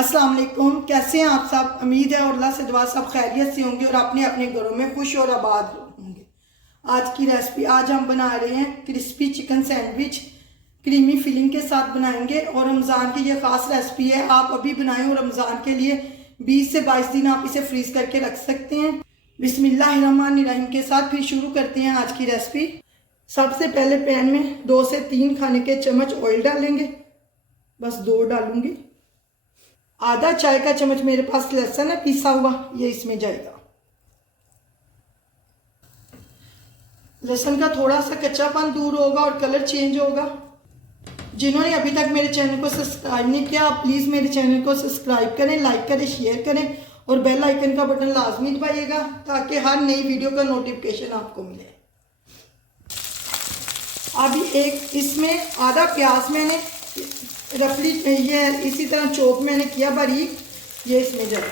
अस्सलाम वालेकुम। कैसे हैं आप सब? उम्मीद है और अल्लाह से दुआ सब खैरियत से होंगे और अपने अपने घरों में खुश और आबाद होंगे। आज की रेसिपी, आज हम बना रहे हैं crispy chicken sandwich. Creamy filling के साथ बनाएंगे और रमज़ान की ये ख़ास रेसिपी है। आप अभी बनाएं और रमज़ान के लिए 20 से 22 दिन आप इसे फ्रीज़ करके रख सकते हैं। बिस्मिल्लाहिर्रहमानिर्रहीम के साथ फिर शुरू करते हैं आज की रेसिपी। सबसे पहले पैन में 2 से 3 खाने के चम्मच ऑयल डालेंगे। बस 2 डालूंगी। आधा चाय का चम्मच मेरे पास लहसुन है पिसा हुआ, ये इसमें जाएगा। लहसुन का थोड़ा सा कच्चापन दूर होगा और कलर चेंज होगा। जिन्होंने अभी तक मेरे चैनल को सब्सक्राइब नहीं किया, आप प्लीज़ मेरे चैनल को सब्सक्राइब करें, लाइक करें, शेयर करें और बेल आइकन का बटन लाजमी दबाइएगा ताकि हर नई वीडियो का नोटिफिकेशन आपको मिले। अभी एक इसमें आधा प्याज मैंने रफली ये इसी तरह चॉप मैंने किया बारीक, ये इसमें जाए।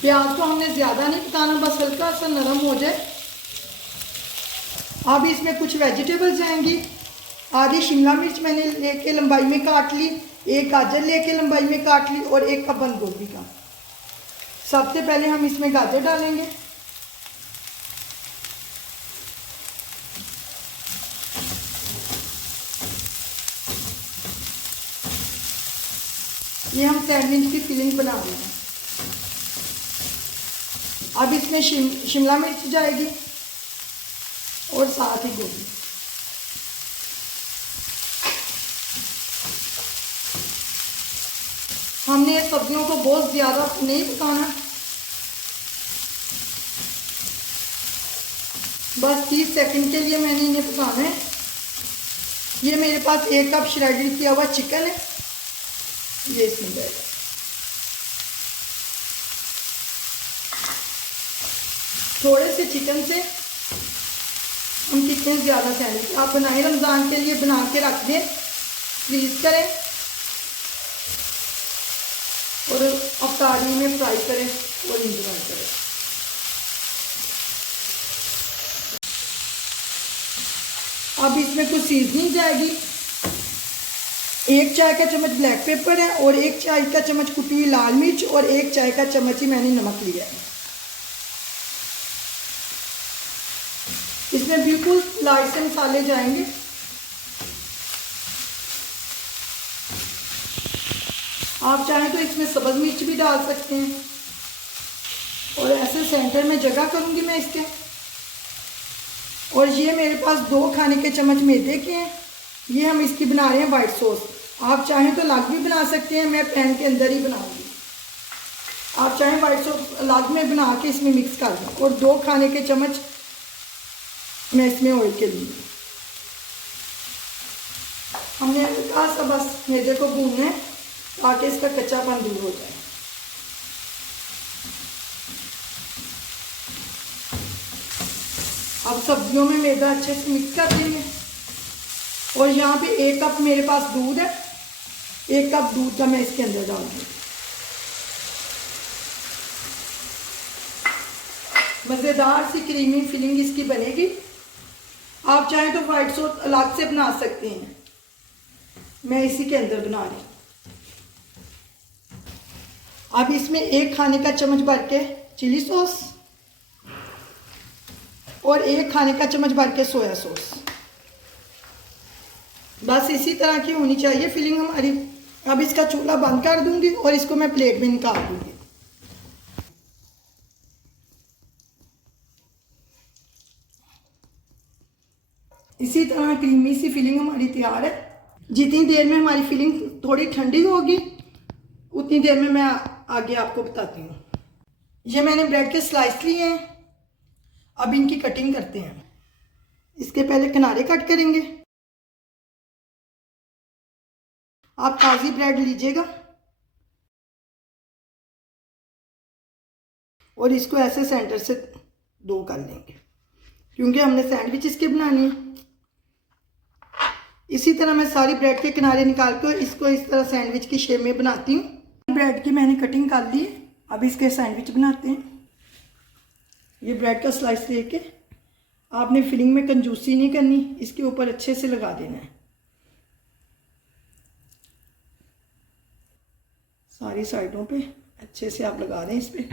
प्याज को हमने ज़्यादा नहीं पकाना, बस हल्का सा नरम हो जाए। अब इसमें कुछ वेजिटेबल्स जाएंगी। आधी शिमला मिर्च मैंने लेके लंबाई में काट ली, एक गाजर लेके लंबाई में काट ली और एक कप बंद गोभी का। सबसे पहले हम इसमें गाजर डालेंगे। ये हम सैंडविच की फिलिंग बना रहे हैं। अब इसमें शिमला मिर्च जाएगी और साथ ही गोभी। हमने सब्जियों को बहुत ज़्यादा नहीं पकाना, बस 30 सेकंड के लिए मैंने इन्हें पकाना है। ये मेरे पास 1 कप श्रेडेड किया हुआ चिकन है, ये इसमें जाएगा। थोड़े से चिकन से हम कितने ज़्यादा सैंडविच आप बनाएं, रमज़ान के लिए बना के रख दें, फ्रीज करें और अफ्तारी में फ्राई करें और इंजॉय करें। अब इसमें कुछ सीजनिंग जाएगी। 1 चाय का चम्मच ब्लैक पेपर है और 1 चाय का चम्मच कुटी हुई लाल मिर्च और 1 चाय का चम्मच ही मैंने नमक लिया है। इसमें बिल्कुल लाइट से मसाले जाएंगे। आप चाहें तो इसमें सब्ज़ मिर्च भी डाल सकते हैं। और ऐसे सेंटर में जगह करूंगी मैं इसके। और ये मेरे पास 2 खाने के चम्मच मैदे के हैं। ये हम इसकी बना रहे हैं वाइट सॉस। आप चाहें तो अलग भी बना सकते हैं, मैं पैन के अंदर ही बनाऊंगी। आप चाहें वाइट सॉस अलग में बना के इसमें मिक्स कर दें। और 2 खाने के चम्मच मैं इसमें ऑयल के लूँगी। हमने हल्का सा बस मैदे को भूनना है ताकि इसका कच्चापन दूर हो जाए। अब सब्जियों में मैदा अच्छे से मिक्स कर देंगे। और यहाँ पे 1 कप मेरे पास दूध है, 1 कप दूध का मैं इसके अंदर डालूंगी। मज़ेदार सी क्रीमी फिलिंग इसकी बनेगी। आप चाहें तो वाइट सॉस अलग से बना सकते हैं, मैं इसी के अंदर बना रही हूँ। अब इसमें 1 खाने का चम्मच भर के चिली सॉस और 1 खाने का चम्मच भर के सोया सॉस। बस इसी तरह की होनी चाहिए फिलिंग हमारी। अब इसका चूल्हा बंद कर दूंगी और इसको मैं प्लेट में निकाल दूंगी। इसी तरह क्रीमी सी फिलिंग हमारी तैयार है। जितनी देर में हमारी फिलिंग थोड़ी ठंडी होगी उतनी देर में मैं आगे आपको बताती हूँ। ये मैंने ब्रेड के स्लाइस लिए हैं। अब इनकी कटिंग करते हैं। इसके पहले किनारे कट करेंगे। आप ताज़ी ब्रेड लीजिएगा और इसको ऐसे सेंटर से 2 कर लेंगे क्योंकि हमने सैंडविच इसके बनानी है। इसी तरह मैं सारी ब्रेड के किनारे निकाल कर इसको इस तरह सैंडविच की शेप में बनाती हूँ। ब्रेड की मैंने कटिंग कर ली। अब इसके सैंडविच बनाते हैं। ये ब्रेड का स्लाइस लेके आपने फिलिंग में कंजूसी नहीं करनी, इसके ऊपर अच्छे से लगा देना है। सारी साइडों पे अच्छे से आप लगा दें इस पे।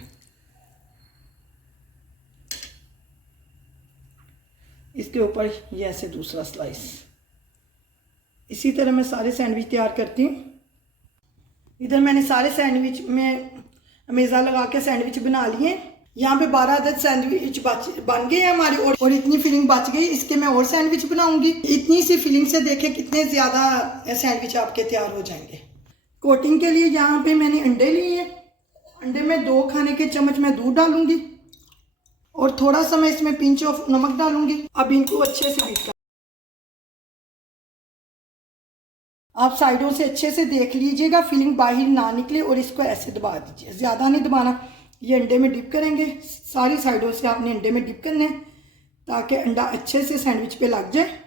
इसके ऊपर ये ऐसे दूसरा स्लाइस। इसी तरह मैं सारे सैंडविच तैयार करती हूँ। इधर मैंने सारे सैंडविच में मेज़ा लगा के सैंडविच बना लिए। यहाँ पे 12 अदद सैंडविच बन गए हैं हमारे, और इतनी फिलिंग बच गई। इसके मैं और सैंडविच बनाऊंगी। इतनी सी फिलिंग से देखें कितने ज़्यादा सैंडविच आपके तैयार हो जाएंगे। कोटिंग के लिए यहाँ पे मैंने अंडे लिए हैं। अंडे में 2 खाने के चम्मच मैं दूध डालूंगी और थोड़ा सा मैं इसमें पिंच ऑफ नमक डालूंगी। अब इनको अच्छे से बीट कर, आप साइडों से अच्छे से देख लीजिएगा फिलिंग बाहर ना निकले, और इसको ऐसे दबा दीजिए, ज़्यादा नहीं दबाना। ये अंडे में डिप करेंगे, सारी साइडों से आपने अंडे में डिप करना है ताकि अंडा अच्छे से सैंडविच पे लग जाए।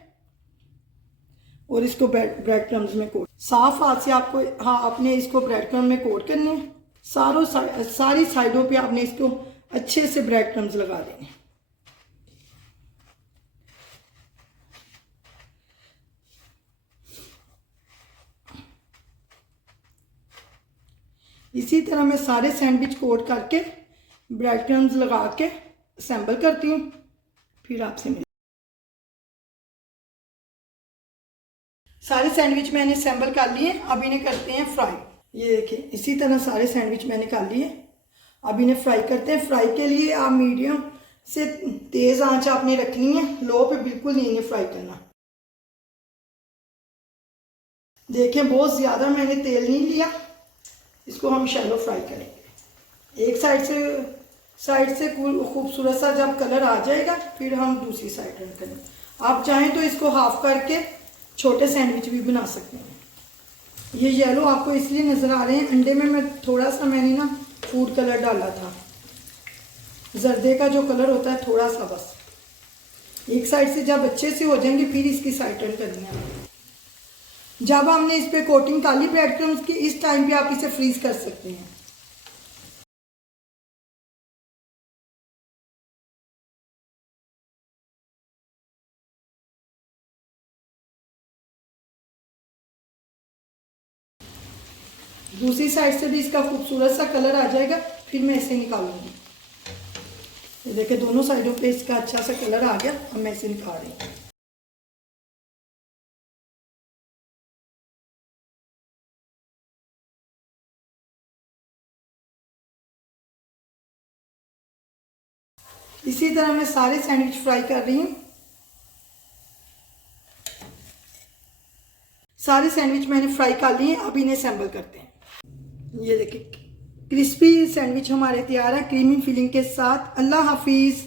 और इसको ब्रेड क्रम्स में कोट, साफ हाथ से आपको, हाँ, आपने इसको ब्रेड क्रम्स में कोट करने हैं। सारी साइडों पे आपने इसको अच्छे से ब्रेड क्रम्स लगा देंगे। इसी तरह मैं सारे सैंडविच कोट करके ब्रेड क्रम्स लगा के असेंबल करती हूँ। फिर आपसे मिल, सारे सैंडविच मैंने असेंबल कर लिए। अब इन्हें करते हैं फ्राई। ये देखिए, इसी तरह सारे सैंडविच मैंने कर लिए। अब इन्हें फ्राई करते हैं। फ्राई के लिए आप मीडियम से तेज़ आंच आपने रखनी है, लो पे बिल्कुल नहीं इन्हें फ्राई करना। देखें, बहुत ज़्यादा मैंने तेल नहीं लिया। इसको हम शैलो फ्राई करेंगे। एक साइड से खूबसूरत सा जब कलर आ जाएगा फिर हम दूसरी साइड रन करेंगे। आप चाहें तो इसको हाफ करके छोटे सैंडविच भी बना सकते हैं। ये येलो आपको इसलिए नज़र आ रहे हैं, अंडे में मैं थोड़ा सा मैंने ना फूड कलर डाला था, जर्दे का जो कलर होता है थोड़ा सा बस। एक साइड से जब अच्छे से हो जाएंगे फिर इसकी साइड टर्न करनी है। जब हमने इस पे कोटिंग कर ली ब्रेड क्रम्स की, इस टाइम पे आप इसे फ्रीज कर सकते हैं। दूसरी साइड से भी इसका खूबसूरत सा कलर आ जाएगा, फिर मैं इसे निकालूंगी। ये देखिए, दोनों साइडों पे इसका अच्छा सा कलर आ गया। अब मैं इसे निकाल रही हूँ। इसी तरह मैं सारे सैंडविच फ्राई कर रही हूँ। सारे सैंडविच मैंने फ्राई कर लिए। अब इन्हें असेंबल करते हैं। ये देखिए, क्रिस्पी सैंडविच हमारे तैयार है क्रीमी फिलिंग के साथ। अल्लाह हाफिज़।